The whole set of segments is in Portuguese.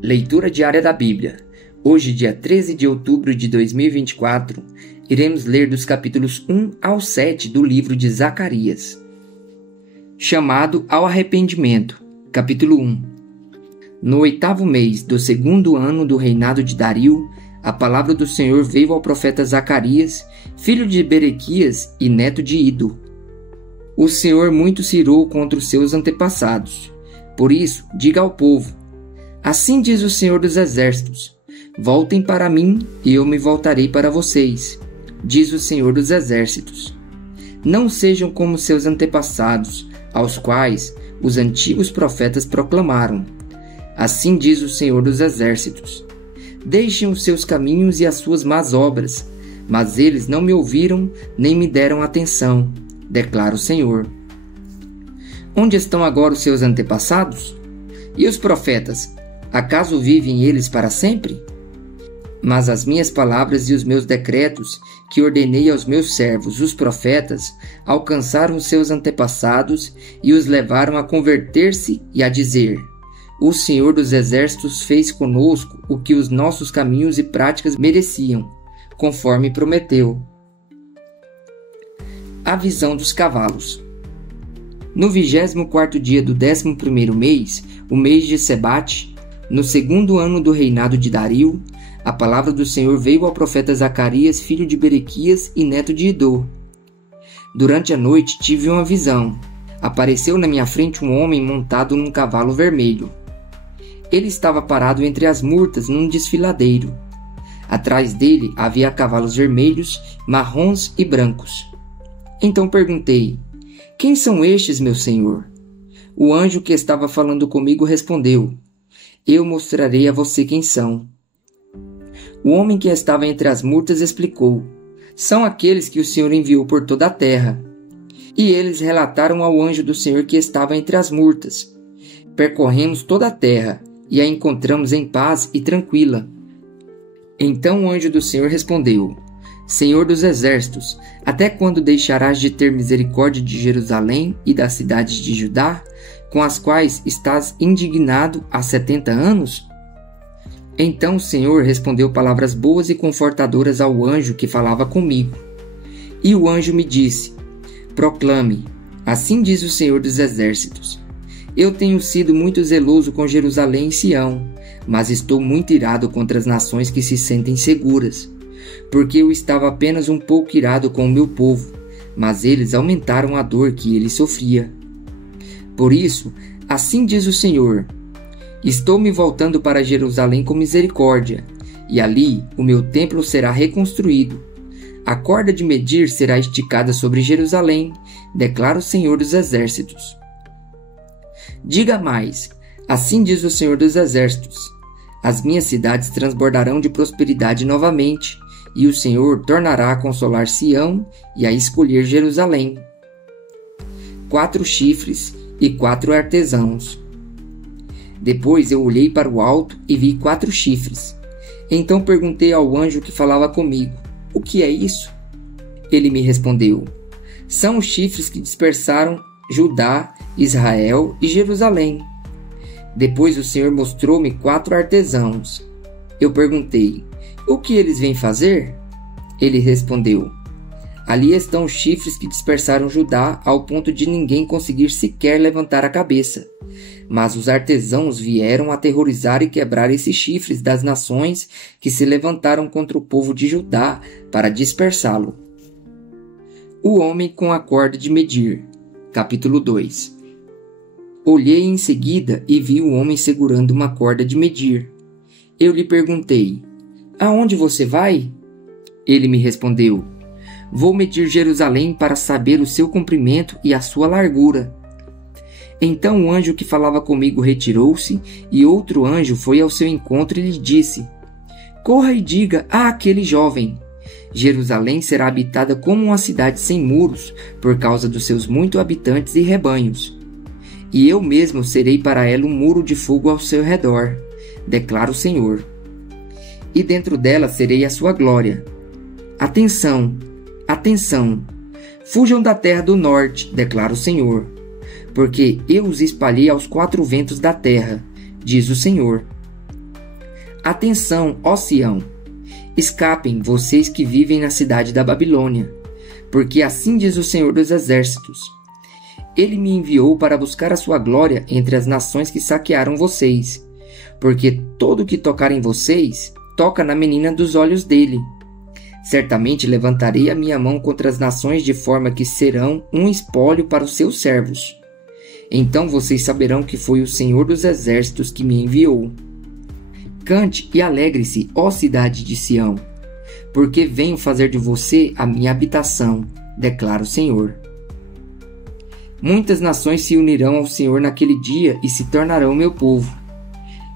Leitura diária da Bíblia. Hoje, dia 13 de outubro de 2024, iremos ler dos capítulos 1 ao 7 do livro de Zacarias. Chamado ao arrependimento. Capítulo 1. No 8º mês do 2º ano do reinado de Dario, a palavra do Senhor veio ao profeta Zacarias, filho de Berequias e neto de Ido. O Senhor muito se irou contra os seus antepassados. Por isso, diga ao povo: assim diz o Senhor dos Exércitos: voltem para mim e eu me voltarei para vocês, diz o Senhor dos Exércitos. Não sejam como seus antepassados, aos quais os antigos profetas proclamaram. Assim diz o Senhor dos Exércitos: deixem os seus caminhos e as suas más obras, mas eles não me ouviram nem me deram atenção, declara o Senhor. Onde estão agora os seus antepassados? E os profetas, acaso vivem eles para sempre? Mas as minhas palavras e os meus decretos, que ordenei aos meus servos, os profetas, alcançaram os seus antepassados e os levaram a converter-se e a dizer: o Senhor dos Exércitos fez conosco o que os nossos caminhos e práticas mereciam, conforme prometeu. A visão dos cavalos. No 24º dia do 11º mês, o mês de Sebate, no 2º ano do reinado de Dario, a palavra do Senhor veio ao profeta Zacarias, filho de Berequias e neto de Idô. Durante a noite tive uma visão. Apareceu na minha frente um homem montado num cavalo vermelho. Ele estava parado entre as murtas num desfiladeiro. Atrás dele havia cavalos vermelhos, marrons e brancos. Então perguntei: quem são estes, meu senhor? O anjo que estava falando comigo respondeu: eu mostrarei a você quem são. O homem que estava entre as murtas explicou: são aqueles que o Senhor enviou por toda a terra. E eles relataram ao anjo do Senhor que estava entre as murtas: percorremos toda a terra e a encontramos em paz e tranquila. Então o anjo do Senhor respondeu: Senhor dos Exércitos, até quando deixarás de ter misericórdia de Jerusalém e das cidades de Judá, com as quais estás indignado há 70 anos? Então o Senhor respondeu palavras boas e confortadoras ao anjo que falava comigo. E o anjo me disse: proclame, assim diz o Senhor dos Exércitos: eu tenho sido muito zeloso com Jerusalém e Sião, mas estou muito irado contra as nações que se sentem seguras, porque eu estava apenas um pouco irado com o meu povo, mas eles aumentaram a dor que ele sofria. Por isso, assim diz o Senhor: estou me voltando para Jerusalém com misericórdia, e ali o meu templo será reconstruído. A corda de medir será esticada sobre Jerusalém, declara o Senhor dos Exércitos. Diga mais: assim diz o Senhor dos Exércitos: as minhas cidades transbordarão de prosperidade novamente, e o Senhor tornará a consolar Sião e a escolher Jerusalém. 4 chifres e 4 artesãos. Depois eu olhei para o alto e vi 4 chifres. Então perguntei ao anjo que falava comigo: o que é isso? Ele me respondeu: são os chifres que dispersaram Judá, Israel e Jerusalém. Depois o Senhor mostrou-me 4 artesãos. Eu perguntei: o que eles vêm fazer? Ele respondeu: ali estão os chifres que dispersaram Judá ao ponto de ninguém conseguir sequer levantar a cabeça. Mas os artesãos vieram aterrorizar e quebrar esses chifres das nações que se levantaram contra o povo de Judá para dispersá-lo. O homem com a corda de medir. Capítulo 2. Olhei em seguida e vi o homem segurando uma corda de medir. Eu lhe perguntei: aonde você vai? Ele me respondeu: vou medir Jerusalém para saber o seu comprimento e a sua largura. Então o anjo que falava comigo retirou-se, e outro anjo foi ao seu encontro e lhe disse: corra e diga àquele jovem: Jerusalém será habitada como uma cidade sem muros, por causa dos seus muitos habitantes e rebanhos. E eu mesmo serei para ela um muro de fogo ao seu redor, declara o Senhor. E dentro dela serei a sua glória. Atenção, atenção! Fujam da terra do norte, declara o Senhor, porque eu os espalhei aos 4 ventos da terra, diz o Senhor. Atenção, ó Sião! Escapem, vocês que vivem na cidade da Babilônia, porque assim diz o Senhor dos Exércitos. Ele me enviou para buscar a sua glória entre as nações que saquearam vocês, porque todo que tocar em vocês, toca na menina dos olhos dele. Certamente levantarei a minha mão contra as nações de forma que serão um espólio para os seus servos. Então vocês saberão que foi o Senhor dos Exércitos que me enviou. Cante e alegre-se, ó cidade de Sião, porque venho fazer de você a minha habitação, declara o Senhor. Muitas nações se unirão ao Senhor naquele dia e se tornarão meu povo.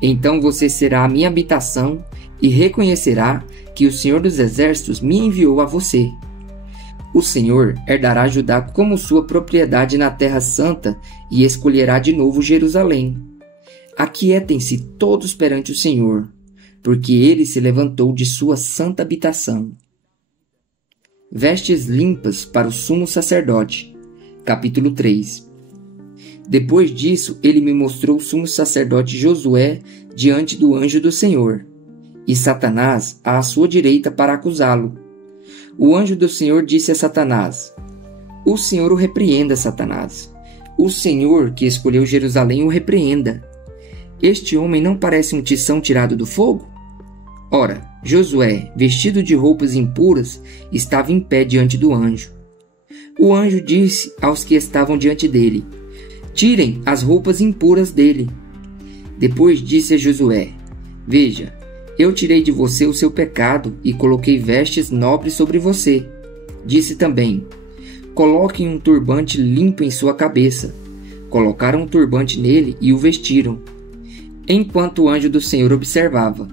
Então você será a minha habitação e reconhecerá que o Senhor dos Exércitos me enviou a você. O Senhor herdará Judá como sua propriedade na Terra Santa e escolherá de novo Jerusalém. Aquietem-se todos perante o Senhor, porque ele se levantou de sua santa habitação. Vestes limpas para o sumo sacerdote. Capítulo 3. Depois disso, ele me mostrou o sumo sacerdote Josué diante do anjo do Senhor, e Satanás à sua direita para acusá-lo. O anjo do Senhor disse a Satanás: O Senhor o repreenda, Satanás. O Senhor que escolheu Jerusalém o repreenda. Este homem não parece um tição tirado do fogo? Ora, Josué, vestido de roupas impuras, estava em pé diante do anjo. O anjo disse aos que estavam diante dele: Tirem as roupas impuras dele. Depois disse a Josué: Veja, eu tirei de você o seu pecado e coloquei vestes nobres sobre você. Disse também: Coloquem um turbante limpo em sua cabeça. Colocaram um turbante nele e o vestiram, enquanto o anjo do Senhor observava.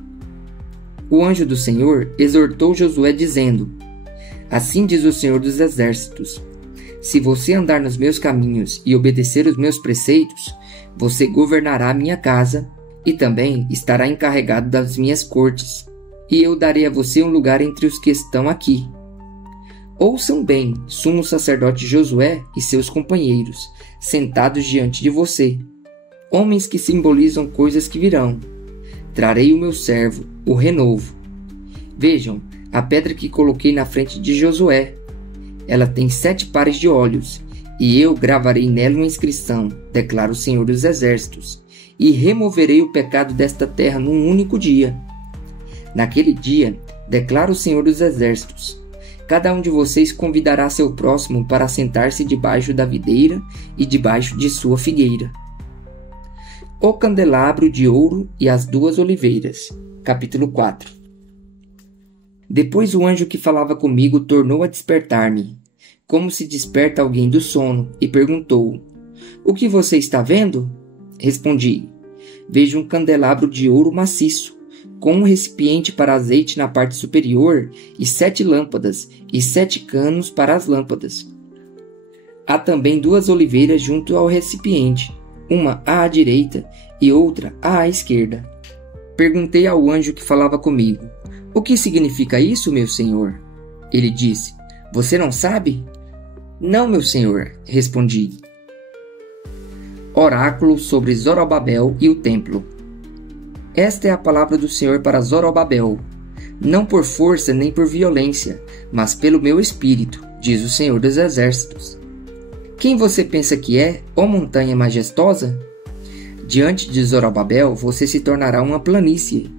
O anjo do Senhor exortou Josué dizendo: Assim diz o Senhor dos Exércitos: Se você andar nos meus caminhos e obedecer os meus preceitos, você governará a minha casa e também estará encarregado das minhas cortes, e eu darei a você um lugar entre os que estão aqui. Ouçam bem, sumo sacerdote Josué e seus companheiros, sentados diante de você, homens que simbolizam coisas que virão. Trarei o meu servo, o renovo. Vejam, a pedra que coloquei na frente de Josué. Ela tem 7 pares de olhos, e eu gravarei nela uma inscrição, declara o Senhor dos Exércitos, e removerei o pecado desta terra num único dia. Naquele dia, declara o Senhor dos Exércitos, cada um de vocês convidará seu próximo para sentar-se debaixo da videira e debaixo de sua figueira. O candelabro de ouro e as 2 oliveiras. Capítulo 4. Depois o anjo que falava comigo tornou a despertar-me, como se desperta alguém do sono, e perguntou: O que você está vendo? Respondi: Vejo um candelabro de ouro maciço, com um recipiente para azeite na parte superior e 7 lâmpadas e 7 canos para as lâmpadas. Há também 2 oliveiras junto ao recipiente, uma à direita e outra à esquerda. Perguntei ao anjo que falava comigo: O que significa isso, meu senhor? Ele disse: Você não sabe? Não, meu senhor, respondi. Oráculo sobre Zorobabel e o templo. Esta é a palavra do Senhor para Zorobabel: Não por força nem por violência, mas pelo meu espírito, diz o Senhor dos Exércitos. Quem você pensa que é, ó montanha majestosa? Diante de Zorobabel você se tornará uma planície.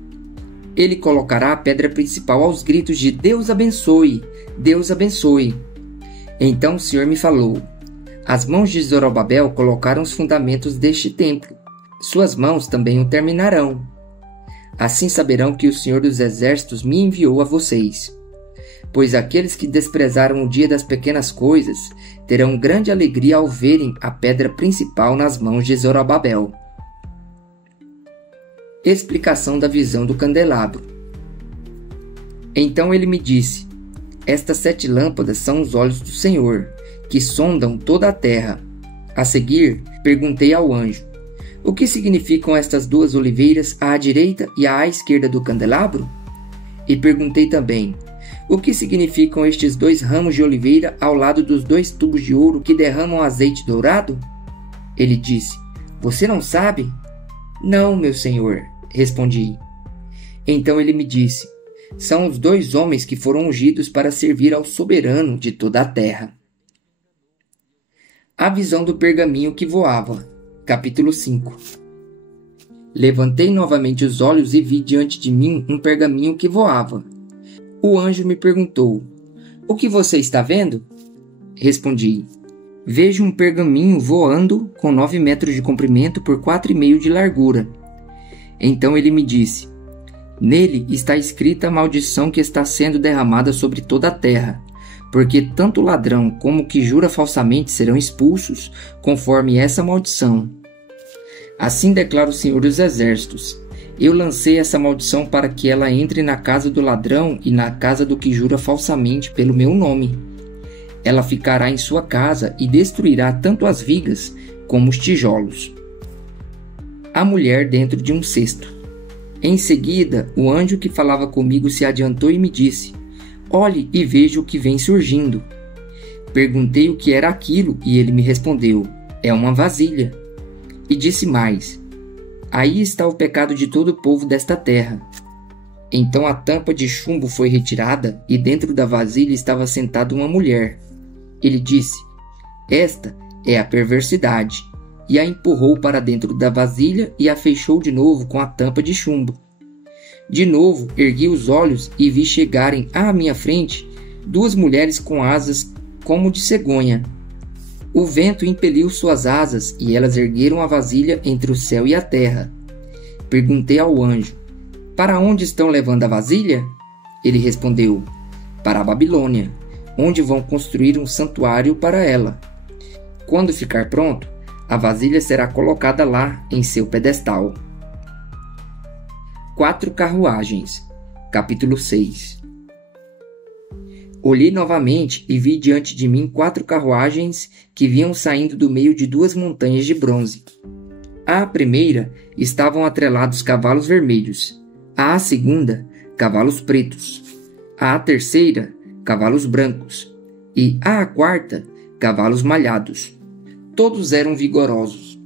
Ele colocará a pedra principal aos gritos de Deus abençoe, Deus abençoe. Então o Senhor me falou: As mãos de Zorobabel colocaram os fundamentos deste templo. Suas mãos também o terminarão. Assim saberão que o Senhor dos Exércitos me enviou a vocês. Pois aqueles que desprezaram o dia das pequenas coisas terão grande alegria ao verem a pedra principal nas mãos de Zorobabel. Explicação da visão do candelabro. Então ele me disse: Estas 7 lâmpadas são os olhos do Senhor, que sondam toda a terra. A seguir, perguntei ao anjo: O que significam estas 2 oliveiras à direita e à esquerda do candelabro? E perguntei também: O que significam estes 2 ramos de oliveira ao lado dos 2 tubos de ouro que derramam azeite dourado? Ele disse: Você não sabe? Não, meu senhor, respondi. Então ele me disse: são os 2 homens que foram ungidos para servir ao soberano de toda a terra. A visão do pergaminho que voava. Capítulo 5. Levantei novamente os olhos e vi diante de mim um pergaminho que voava. O anjo me perguntou: o que você está vendo? Respondi: vejo um pergaminho voando com 9 metros de comprimento por 4,5 de largura. Então ele me disse: nele está escrita a maldição que está sendo derramada sobre toda a terra, porque tanto o ladrão como o que jura falsamente serão expulsos, conforme essa maldição. Assim declara o Senhor dos Exércitos: eu lancei essa maldição para que ela entre na casa do ladrão e na casa do que jura falsamente pelo meu nome. Ela ficará em sua casa e destruirá tanto as vigas como os tijolos. A mulher dentro de um cesto. Em seguida, o anjo que falava comigo se adiantou e me disse: olhe e veja o que vem surgindo. Perguntei o que era aquilo e ele me respondeu: é uma vasilha. E disse mais: aí está o pecado de todo o povo desta terra. Então a tampa de chumbo foi retirada e dentro da vasilha estava sentada uma mulher. Ele disse: esta é a perversidade. E a empurrou para dentro da vasilha e a fechou de novo com a tampa de chumbo. De novo ergui os olhos e vi chegarem à minha frente 2 mulheres com asas como de cegonha. O vento impeliu suas asas e elas ergueram a vasilha entre o céu e a terra. Perguntei ao anjo: para onde estão levando a vasilha? Ele respondeu: para a Babilônia, onde vão construir um santuário para ela. Quando ficar pronto, a vasilha será colocada lá em seu pedestal. 4 carruagens. Capítulo 6. Olhei novamente e vi diante de mim 4 carruagens que vinham saindo do meio de 2 montanhas de bronze. À primeira estavam atrelados cavalos vermelhos, à segunda, cavalos pretos, à terceira, cavalos brancos, e à quarta, cavalos malhados. Todos eram vigorosos.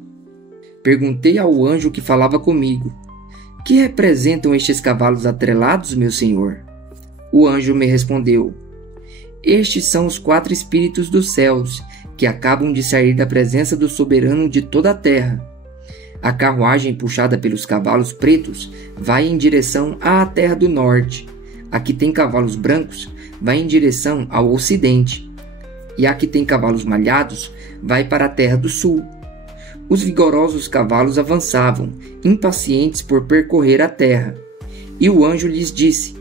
Perguntei ao anjo que falava comigo: que representam estes cavalos atrelados, meu senhor? O anjo me respondeu: estes são os 4 espíritos dos céus, que acabam de sair da presença do soberano de toda a terra. A carruagem puxada pelos cavalos pretos vai em direção à terra do norte. A que tem cavalos brancos vai em direção ao ocidente. E a que tem cavalos malhados vai para a terra do sul. Os vigorosos cavalos avançavam, impacientes por percorrer a terra. E o anjo lhes disse: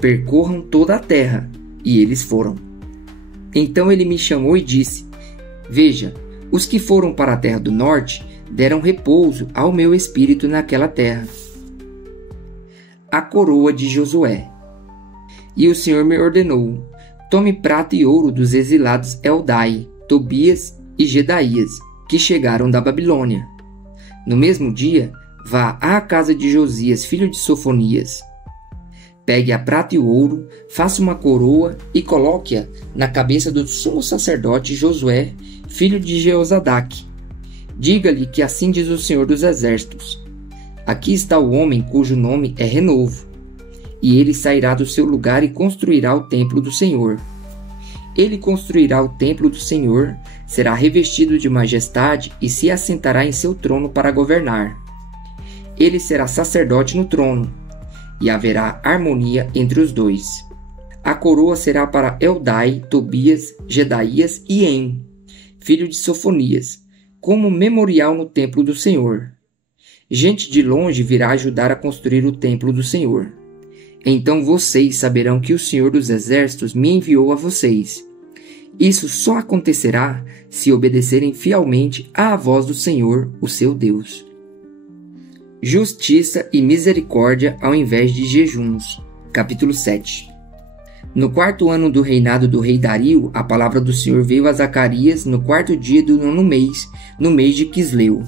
percorram toda a terra. E eles foram. Então ele me chamou e disse: veja, os que foram para a terra do norte deram repouso ao meu espírito naquela terra. A coroa de Josué. E o Senhor me ordenou: tome prata e ouro dos exilados Eldai, Tobias e Gedaías, que chegaram da Babilônia. No mesmo dia, vá à casa de Josias, filho de Sofonias. Pegue a prata e o ouro, faça uma coroa e coloque-a na cabeça do sumo sacerdote Josué, filho de Jeozadaque. Diga-lhe que assim diz o Senhor dos Exércitos: aqui está o homem cujo nome é Renovo, e ele sairá do seu lugar e construirá o templo do Senhor. Ele construirá o templo do Senhor, será revestido de majestade e se assentará em seu trono para governar. Ele será sacerdote no trono, e haverá harmonia entre os 2. A coroa será para Eldai, Tobias, Gedaías e En, filho de Sofonias, como memorial no templo do Senhor. Gente de longe virá ajudar a construir o templo do Senhor. Então vocês saberão que o Senhor dos Exércitos me enviou a vocês. Isso só acontecerá se obedecerem fielmente à voz do Senhor, o seu Deus. Justiça e misericórdia ao invés de jejuns. Capítulo 7. No 4º ano do reinado do rei Dario, a palavra do Senhor veio a Zacarias no 4º dia do 9º mês, no mês de Quisleu.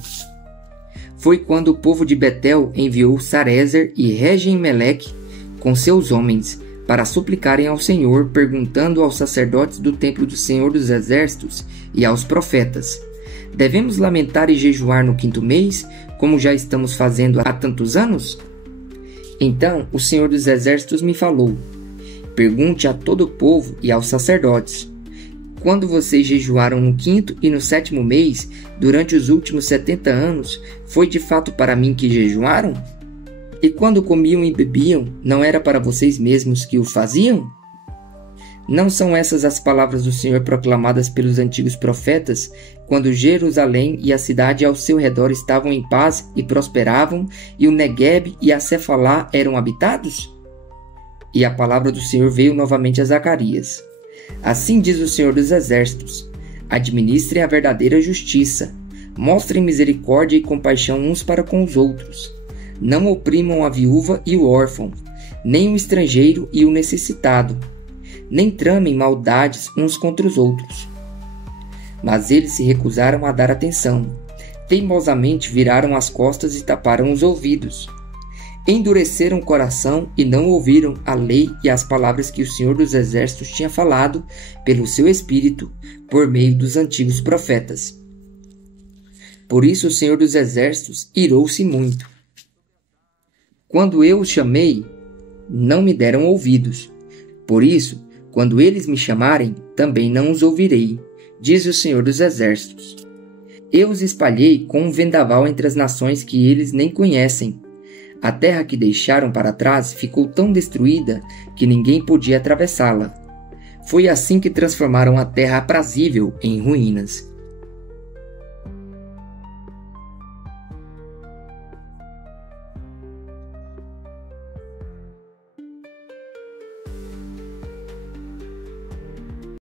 Foi quando o povo de Betel enviou Sarezer e Regem-Meleque com seus homens para suplicarem ao Senhor, perguntando aos sacerdotes do templo do Senhor dos Exércitos e aos profetas: devemos lamentar e jejuar no 5º mês, como já estamos fazendo há tantos anos? Então o Senhor dos Exércitos me falou: pergunte a todo o povo e aos sacerdotes: quando vocês jejuaram no 5º e no 7º mês, durante os últimos 70 anos, foi de fato para mim que jejuaram? E quando comiam e bebiam, não era para vocês mesmos que o faziam? Não são essas as palavras do Senhor proclamadas pelos antigos profetas, quando Jerusalém e a cidade ao seu redor estavam em paz e prosperavam, e o Neguebe e a Cefalá eram habitados? E a palavra do Senhor veio novamente a Zacarias: assim diz o Senhor dos Exércitos: administrem a verdadeira justiça, mostrem misericórdia e compaixão uns para com os outros. Não oprimam a viúva e o órfão, nem o estrangeiro e o necessitado, nem tramem maldades uns contra os outros. Mas eles se recusaram a dar atenção, teimosamente viraram as costas e taparam os ouvidos. Endureceram o coração e não ouviram a lei e as palavras que o Senhor dos Exércitos tinha falado pelo seu Espírito por meio dos antigos profetas. Por isso o Senhor dos Exércitos irou-se muito. Quando eu os chamei, não me deram ouvidos. Por isso, quando eles me chamarem, também não os ouvirei, diz o Senhor dos Exércitos. Eu os espalhei com um vendaval entre as nações que eles nem conhecem. A terra que deixaram para trás ficou tão destruída que ninguém podia atravessá-la. Foi assim que transformaram a terra aprazível em ruínas,